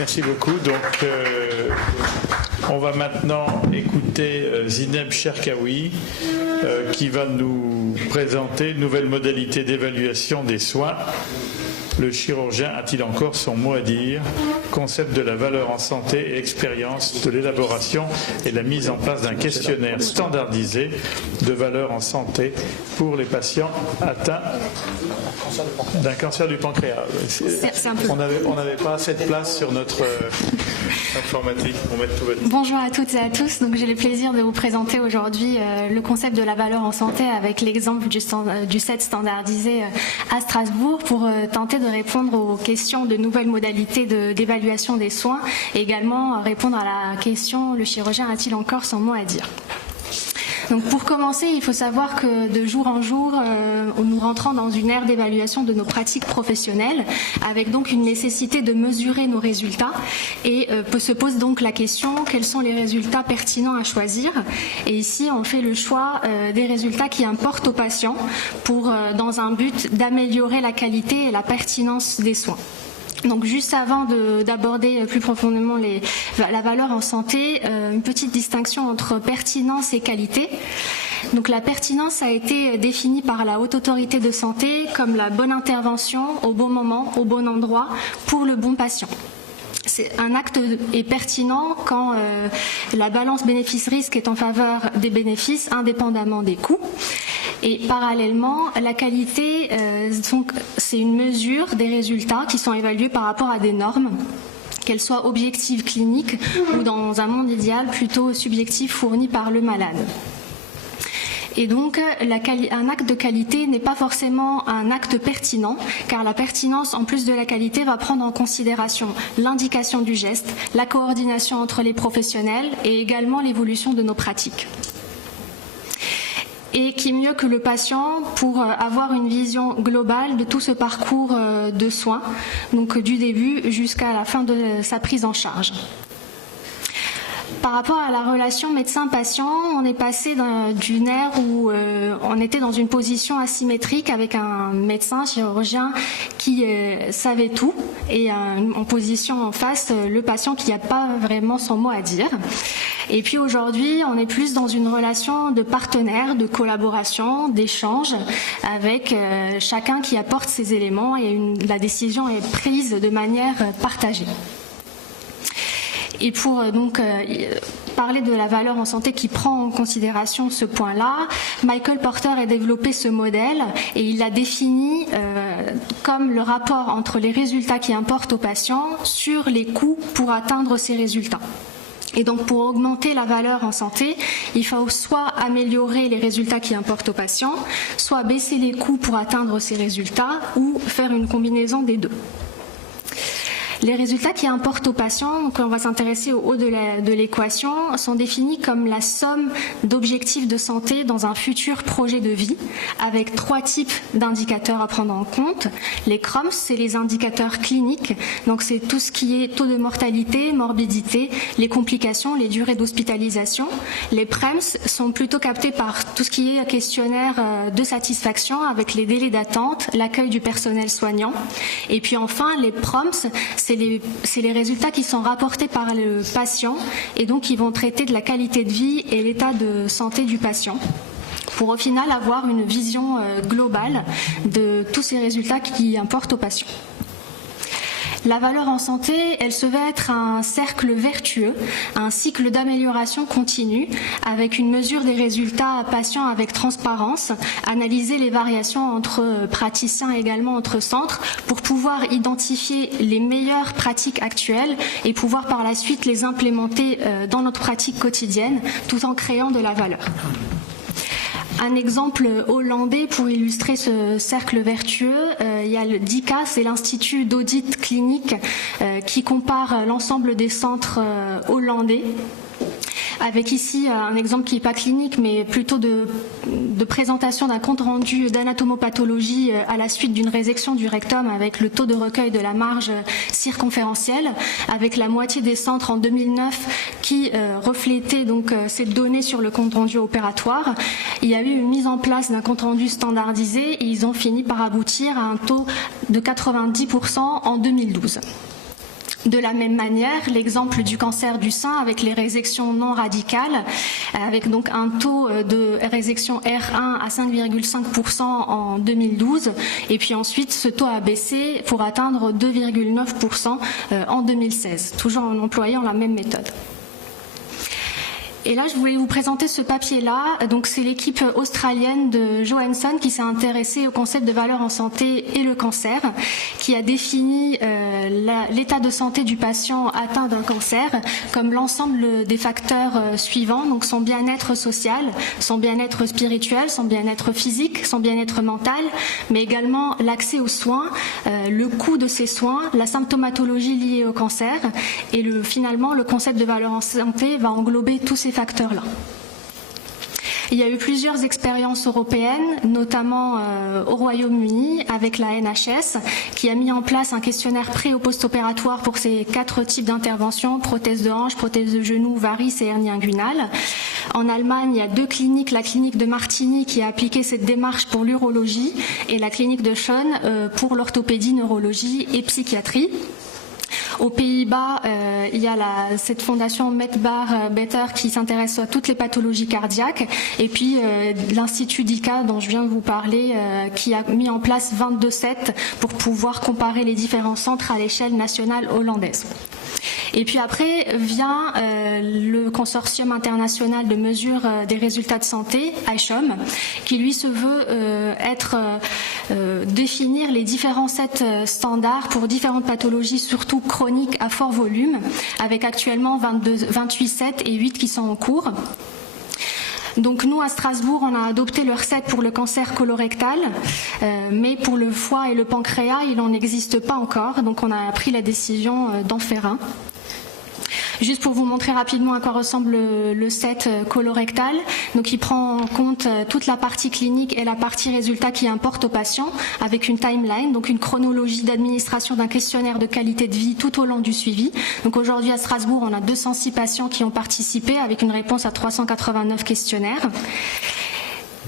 Merci beaucoup. Donc, on va maintenant écouter Zineb Cherkaoui qui va nous présenter une nouvelle modalité d'évaluation des soins. Le chirurgien a-t-il encore son mot à dire? Concept de la valeur en santé et expérience de l'élaboration et la mise en place d'un questionnaire standardisé de valeur en santé pour les patients atteints d'un cancer du pancréas. On n'avait pas assez de place sur notre informatique pour mettre tout votre... Bonjour à toutes et à tous. Donc, j'ai le plaisir de vous présenter aujourd'hui le concept de la valeur en santé avec l'exemple du set standardisé à Strasbourg pour tenter de répondre aux questions de nouvelles modalités d'évaluation des soins et également répondre à la question: le chirurgien a-t-il encore son mot à dire? Donc pour commencer, il faut savoir que de jour en jour, nous rentrons dans une ère d'évaluation de nos pratiques professionnelles, avec donc une nécessité de mesurer nos résultats. Et se pose donc la question: quels sont les résultats pertinents à choisir? Et ici, on fait le choix des résultats qui importent aux patients dans un but d'améliorer la qualité et la pertinence des soins. Donc juste avant d'aborder plus profondément la valeur en santé, une petite distinction entre pertinence et qualité. Donc la pertinence a été définie par la Haute Autorité de Santé comme la bonne intervention au bon moment, au bon endroit, pour le bon patient. Un acte est pertinent quand la balance bénéfice-risque est en faveur des bénéfices indépendamment des coûts. Et parallèlement, la qualité, c'est une mesure des résultats qui sont évalués par rapport à des normes, qu'elles soient objectives cliniques ou dans un monde idéal plutôt subjectif fourni par le malade. Et donc, un acte de qualité n'est pas forcément un acte pertinent, car la pertinence, en plus de la qualité, va prendre en considération l'indication du geste, la coordination entre les professionnels et également l'évolution de nos pratiques. Et qui mieux que le patient pour avoir une vision globale de tout ce parcours de soins, donc du début jusqu'à la fin de sa prise en charge. Par rapport à la relation médecin-patient, on est passé d'une ère où on était dans une position asymétrique avec un médecin chirurgien qui savait tout et en position en face le patient qui n'a pas vraiment son mot à dire. Et puis aujourd'hui, on est plus dans une relation de partenaire, de collaboration, d'échange avec chacun qui apporte ses éléments et la décision est prise de manière partagée. Et pour parler de la valeur en santé qui prend en considération ce point-là, Michael Porter a développé ce modèle et il l'a défini comme le rapport entre les résultats qui importent aux patients sur les coûts pour atteindre ces résultats. Et donc pour augmenter la valeur en santé, il faut soit améliorer les résultats qui importent aux patients, soit baisser les coûts pour atteindre ces résultats ou faire une combinaison des deux. Les résultats qui importent aux patients, donc on va s'intéresser au haut de l'équation, sont définis comme la somme d'objectifs de santé dans un futur projet de vie, avec 3 types d'indicateurs à prendre en compte. Les CROMS, c'est les indicateurs cliniques, donc c'est tout ce qui est taux de mortalité, morbidité, les complications, les durées d'hospitalisation. Les PREMS sont plutôt captés par tout ce qui est questionnaire de satisfaction, avec les délais d'attente, l'accueil du personnel soignant. Et puis enfin, les PROMS, c'est les résultats qui sont rapportés par le patient et donc qui vont traiter de la qualité de vie et l'état de santé du patient pour au final avoir une vision globale de tous ces résultats qui importent au patient. La valeur en santé, elle se veut être un cercle vertueux, un cycle d'amélioration continue avec une mesure des résultats patients avec transparence, analyser les variations entre praticiens et également entre centres pour pouvoir identifier les meilleures pratiques actuelles et pouvoir par la suite les implémenter dans notre pratique quotidienne tout en créant de la valeur. Un exemple hollandais pour illustrer ce cercle vertueux, il y a le DICA, c'est l'Institut d'audit clinique qui compare l'ensemble des centres hollandais. Avec ici un exemple qui n'est pas clinique, mais plutôt de présentation d'un compte rendu d'anatomopathologie à la suite d'une résection du rectum avec le taux de recueil de la marge circonférentielle, avec la moitié des centres en 2009 qui reflétaient donc ces données sur le compte rendu opératoire. Il y a eu une mise en place d'un compte rendu standardisé et ils ont fini par aboutir à un taux de 90% en 2012. De la même manière, l'exemple du cancer du sein avec les résections non radicales, avec donc un taux de résection R1 à 5,5% en 2012, et puis ensuite ce taux a baissé pour atteindre 2,9% en 2016, toujours en employant la même méthode. Et là, je voulais vous présenter ce papier-là. Donc, c'est l'équipe australienne de Johansson qui s'est intéressée au concept de valeur en santé et le cancer, qui a défini l'état de santé du patient atteint d'un cancer comme l'ensemble des facteurs suivants. Donc, son bien-être social, son bien-être spirituel, son bien-être physique, son bien-être mental, mais également l'accès aux soins, le coût de ces soins, la symptomatologie liée au cancer. Et finalement, le concept de valeur en santé va englober tous ces facteurs-là. Il y a eu plusieurs expériences européennes, notamment au Royaume-Uni avec la NHS, qui a mis en place un questionnaire pré- ou post-opératoire pour ces 4 types d'interventions, prothèse de hanche, prothèse de genou, varices et hernie inguinale. En Allemagne, il y a 2 cliniques, la clinique de Martigny qui a appliqué cette démarche pour l'urologie et la clinique de Schön pour l'orthopédie, neurologie et psychiatrie. Aux Pays-Bas, il y a cette fondation Medbar Better qui s'intéresse à toutes les pathologies cardiaques, et puis l'Institut d'ICA dont je viens de vous parler qui a mis en place 22 sets pour pouvoir comparer les différents centres à l'échelle nationale hollandaise. Et puis après vient le consortium international de mesure des résultats de santé, ICHOM, qui lui se veut définir les différents sets standards pour différentes pathologies, surtout chroniques à fort volume, avec actuellement 28 sets et 8 qui sont en cours. Donc nous, à Strasbourg, on a adopté leur set pour le cancer colorectal, mais pour le foie et le pancréas, il n'en existe pas encore, donc on a pris la décision d'en faire un. Juste pour vous montrer rapidement à quoi ressemble le set colorectal. Donc il prend en compte toute la partie clinique et la partie résultat qui importe au patient, avec une timeline, donc une chronologie d'administration d'un questionnaire de qualité de vie tout au long du suivi. Donc aujourd'hui à Strasbourg, on a 206 patients qui ont participé avec une réponse à 389 questionnaires.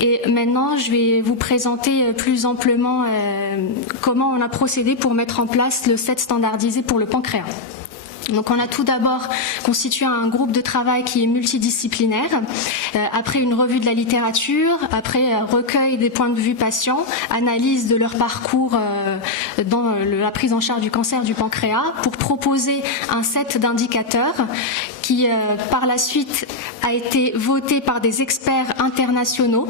Et maintenant, je vais vous présenter plus amplement comment on a procédé pour mettre en place le set standardisé pour le pancréas. Donc on a tout d'abord constitué un groupe de travail qui est multidisciplinaire, après une revue de la littérature, après recueil des points de vue patients, analyse de leur parcours dans la prise en charge du cancer du pancréas, pour proposer un set d'indicateurs qui par la suite a été voté par des experts internationaux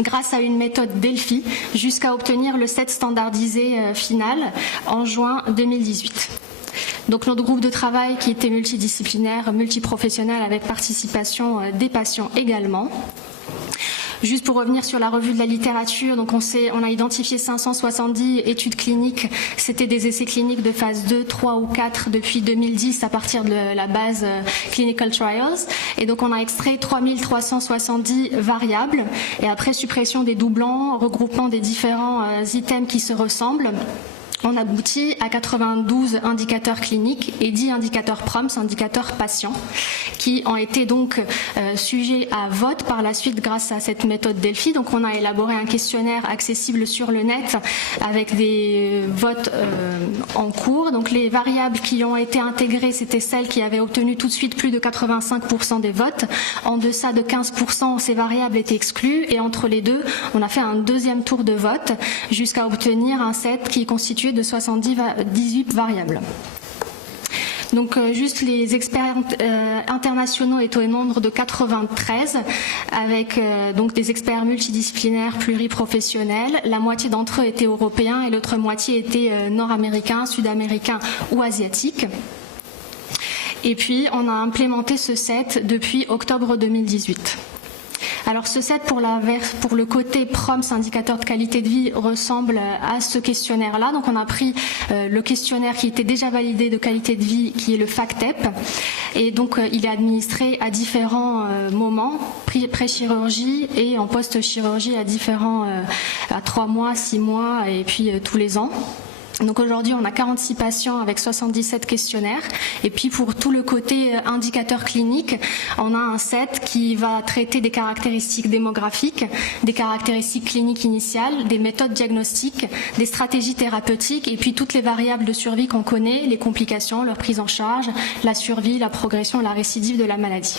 grâce à une méthode Delphi, jusqu'à obtenir le set standardisé final en juin 2018. Donc notre groupe de travail qui était multidisciplinaire, multiprofessionnel, avec participation des patients également. Juste pour revenir sur la revue de la littérature, donc on a identifié 570 études cliniques. C'était des essais cliniques de phase 2, 3 ou 4 depuis 2010 à partir de la base Clinical Trials. Et donc on a extrait 3370 variables. Et après suppression des doublons, regroupement des différents items qui se ressemblent, on aboutit à 92 indicateurs cliniques et 10 indicateurs PROMS, indicateurs patients, qui ont été donc sujets à vote par la suite grâce à cette méthode Delphi. Donc on a élaboré un questionnaire accessible sur le net avec des votes en cours. Donc les variables qui ont été intégrées, c'était celles qui avaient obtenu tout de suite plus de 85% des votes. En deçà de 15%, ces variables étaient exclues, et entre les deux, on a fait un deuxième tour de vote jusqu'à obtenir un set qui est constitué de 78 variables. Donc juste les experts internationaux étaient au nombre de 93, avec donc des experts multidisciplinaires pluriprofessionnels. La moitié d'entre eux étaient européens et l'autre moitié était nord-américains, sud-américains ou asiatiques. Et puis on a implémenté ce set depuis octobre 2018. Alors ce set pour le côté PROMS, indicateur de qualité de vie, ressemble à ce questionnaire-là. Donc on a pris le questionnaire qui était déjà validé de qualité de vie, qui est le FACTEP, et donc il est administré à différents moments, pré-chirurgie et en post-chirurgie à 3 mois, 6 mois et puis tous les ans. Donc aujourd'hui, on a 46 patients avec 77 questionnaires. Et puis pour tout le côté indicateur clinique, on a un set qui va traiter des caractéristiques démographiques, des caractéristiques cliniques initiales, des méthodes diagnostiques, des stratégies thérapeutiques et puis toutes les variables de survie qu'on connaît, les complications, leur prise en charge, la survie, la progression, la récidive de la maladie.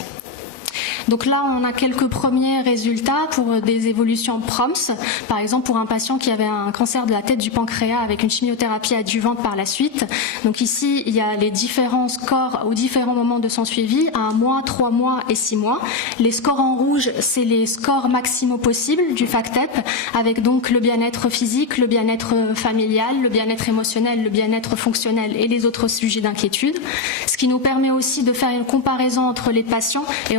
Donc là, on a quelques premiers résultats pour des évolutions PROMS. Par exemple, pour un patient qui avait un cancer de la tête du pancréas avec une chimiothérapie adjuvante par la suite. Donc ici, il y a les différents scores aux différents moments de son suivi, à 1 mois, 3 mois et 6 mois. Les scores en rouge, c'est les scores maximaux possibles du FACTEP, avec donc le bien-être physique, le bien-être familial, le bien-être émotionnel, le bien-être fonctionnel et les autres sujets d'inquiétude. Ce qui nous permet aussi de faire une comparaison entre les patients et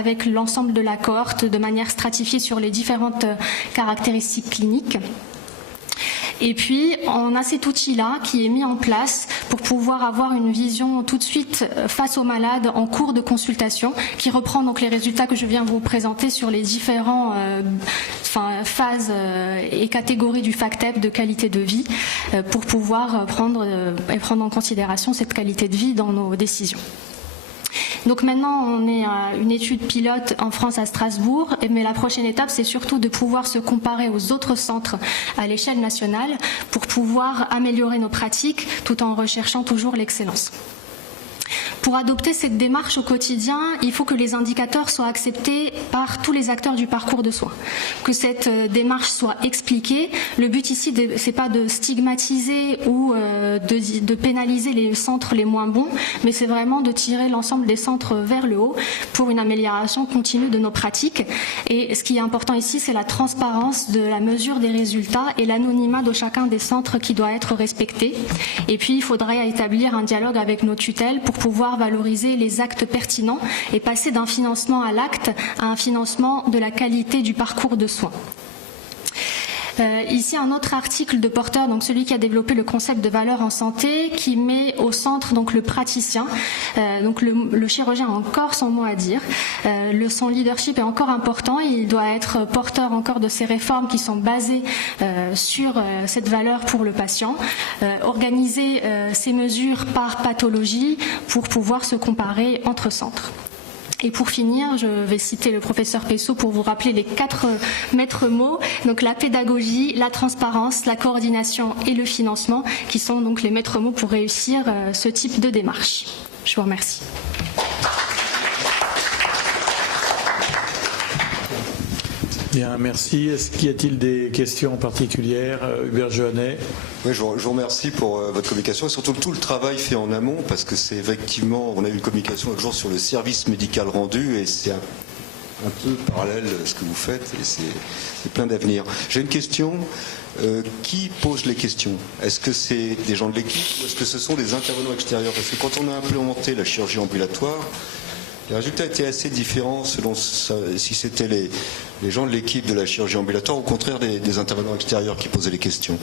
avec l'ensemble de la cohorte de manière stratifiée sur les différentes caractéristiques cliniques. Et puis, on a cet outil-là qui est mis en place pour pouvoir avoir une vision tout de suite face aux malades en cours de consultation, qui reprend donc les résultats que je viens vous présenter sur les différents phases et catégories du FACTEP de qualité de vie, pour pouvoir prendre en considération cette qualité de vie dans nos décisions. Donc maintenant, on est à une étude pilote en France à Strasbourg, mais la prochaine étape, c'est surtout de pouvoir se comparer aux autres centres à l'échelle nationale pour pouvoir améliorer nos pratiques tout en recherchant toujours l'excellence. Pour adopter cette démarche au quotidien, il faut que les indicateurs soient acceptés par tous les acteurs du parcours de soins, que cette démarche soit expliquée. Le but ici, c'est pas de stigmatiser ou de pénaliser les centres les moins bons, mais c'est vraiment de tirer l'ensemble des centres vers le haut pour une amélioration continue de nos pratiques. Et ce qui est important ici, c'est la transparence de la mesure des résultats et l'anonymat de chacun des centres qui doit être respecté. Et puis, il faudrait établir un dialogue avec nos tutelles pour pouvoir valoriser les actes pertinents et passer d'un financement à l'acte à un financement de la qualité du parcours de soins. Ici, un autre article de Porter, donc celui qui a développé le concept de valeur en santé, qui met au centre donc le praticien. Donc le chirurgien a encore son mot à dire. Son leadership est encore important. Il doit être porteur encore de ces réformes qui sont basées sur cette valeur pour le patient. Organiser ces mesures par pathologie pour pouvoir se comparer entre centres. Et pour finir, je vais citer le professeur Pessot pour vous rappeler les 4 maîtres mots. Donc la pédagogie, la transparence, la coordination et le financement, qui sont donc les maîtres mots pour réussir ce type de démarche. Je vous remercie. Bien, merci. Est-ce qu'il y a-t-il des questions particulières, Hubert Johannet? Oui, je vous remercie pour votre communication et surtout tout le travail fait en amont, parce que c'est effectivement, on a eu une communication l'autre jour sur le service médical rendu et c'est un peu parallèle à ce que vous faites et c'est plein d'avenir. J'ai une question. Qui pose les questions? Est-ce que c'est des gens de l'équipe ou est-ce que ce sont des intervenants extérieurs? Parce que quand on a implémenté la chirurgie ambulatoire, les résultats étaient assez différents selon si c'était les gens de l'équipe de la chirurgie ambulatoire ou au contraire des intervenants extérieurs qui posaient les questions.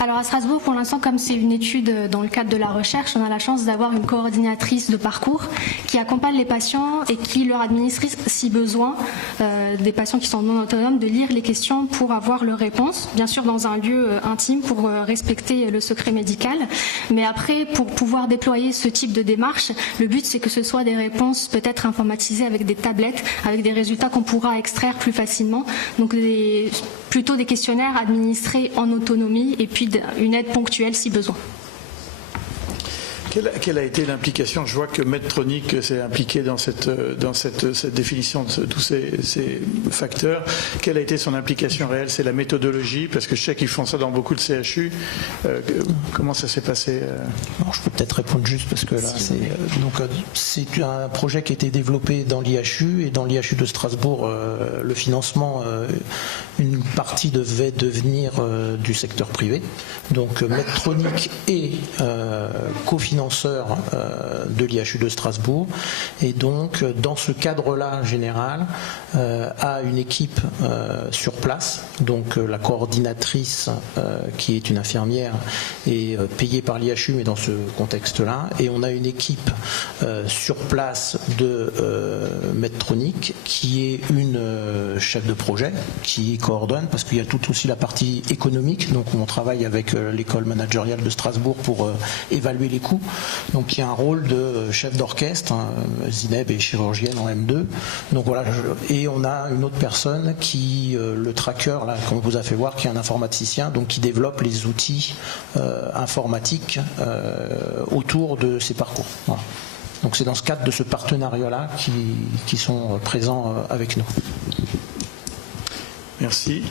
Alors à Strasbourg, pour l'instant, comme c'est une étude dans le cadre de la recherche, on a la chance d'avoir une coordinatrice de parcours qui accompagne les patients et qui leur administre, si besoin, des patients qui sont non autonomes, de lire les questions pour avoir leurs réponses, bien sûr dans un lieu intime pour respecter le secret médical. Mais après, pour pouvoir déployer ce type de démarche, le but c'est que ce soit des réponses peut-être informatisées avec des tablettes, avec des résultats qu'on pourra extraire plus facilement. Donc plutôt des questionnaires administrés en autonomie et puis une aide ponctuelle si besoin. Quelle a été l'implication? Je vois que Medtronic s'est impliqué dans cette définition de tous ces facteurs. Quelle a été son implication réelle? C'est la méthodologie, parce que je sais qu'ils font ça dans beaucoup de CHU. Comment ça s'est passé? Alors, je peux peut-être répondre juste parce que là, c'est un projet qui a été développé dans l'IHU et dans l'IHU de Strasbourg, le financement, une partie devait devenir du secteur privé. Donc Medtronic est cofinancé financeur de l'IHU de Strasbourg, et donc dans ce cadre-là général a une équipe sur place, donc la coordinatrice qui est une infirmière est payée par l'IHU, mais dans ce contexte-là, et on a une équipe sur place de Medtronic qui est une chef de projet qui coordonne, parce qu'il y a tout aussi la partie économique, donc on travaille avec l'école managériale de Strasbourg pour évaluer les coûts, donc il y a un rôle de chef d'orchestre, Zineb est chirurgienne en M2, donc voilà, et on a une autre personne qui, le tracker, là, comme on vous a fait voir, qui est un informaticien, donc qui développe les outils informatiques autour de ces parcours. Voilà. Donc c'est dans ce cadre de ce partenariat-là qui sont présents avec nous. Merci.